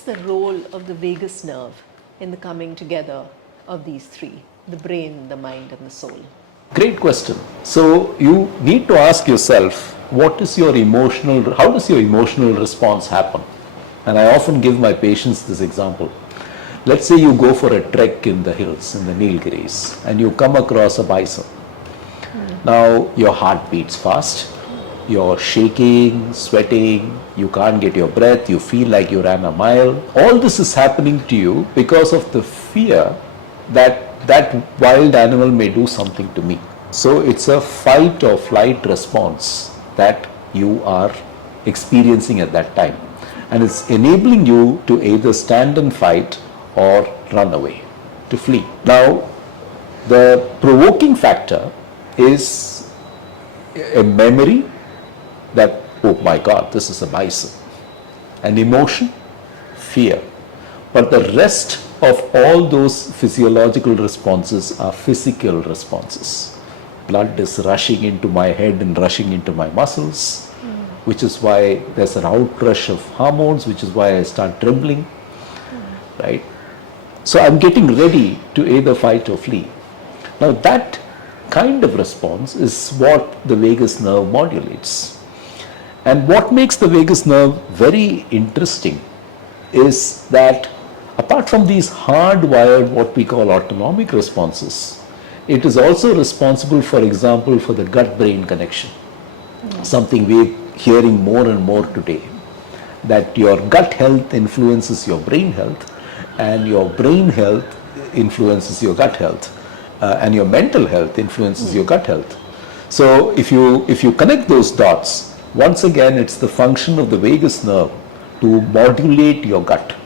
what's the role of the vagus nerve in the coming together of these three, the brain, the mind, and the soul? Great question. So you need to ask yourself, how does your emotional response happen? And I often give my patients this example. Let's say you go for a trek in the hills, in the Neelkiris, and you come across a bison. Now your heart beats fast, you're shaking, sweating, you can't get your breath, you feel like you ran a mile. All this is happening to you because of the fear that that wild animal may do something to me. So it's a fight or flight response that you are experiencing at that time. And it's enabling you to either stand and fight or run away, to flee. Now, the provoking factor is a memory that, oh my God, this is a bison. An emotion, fear. But the rest of all those physiological responses are physical responses. Blood is rushing into my head and rushing into my muscles, which is why there's an outrush of hormones, which is why I start trembling, right? So I'm getting ready to either fight or flee. Now that kind of response is what the vagus nerve modulates. And what makes the vagus nerve very interesting is that apart from these hardwired, what we call autonomic responses, it is also responsible, for example, for the gut-brain connection. Something we're hearing more and more today, that your gut health influences your brain health, and your brain health influences your gut health, and your mental health influences your gut health. So if you connect those dots, once again it's the function of the vagus nerve to modulate your gut,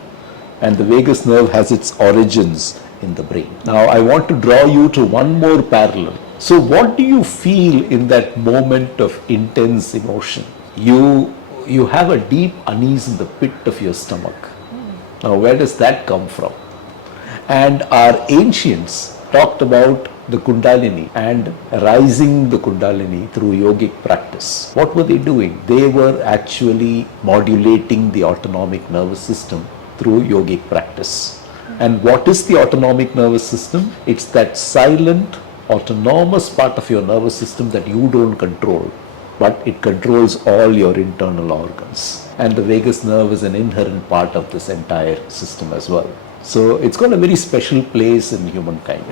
and the vagus nerve has its origins in the brain. Now I want to draw you to one more parallel. So what do you feel in that moment of intense emotion? You have a deep unease in the pit of your stomach. Now where does that come from? And our ancients talked about the Kundalini and rising the Kundalini through yogic practice. What were they doing? They were actually modulating the autonomic nervous system through yogic practice. And what is the autonomic nervous system? It's that silent, autonomous part of your nervous system that you don't control, but it controls all your internal organs. And the vagus nerve is an inherent part of this entire system as well. So it's got a very special place in humankind.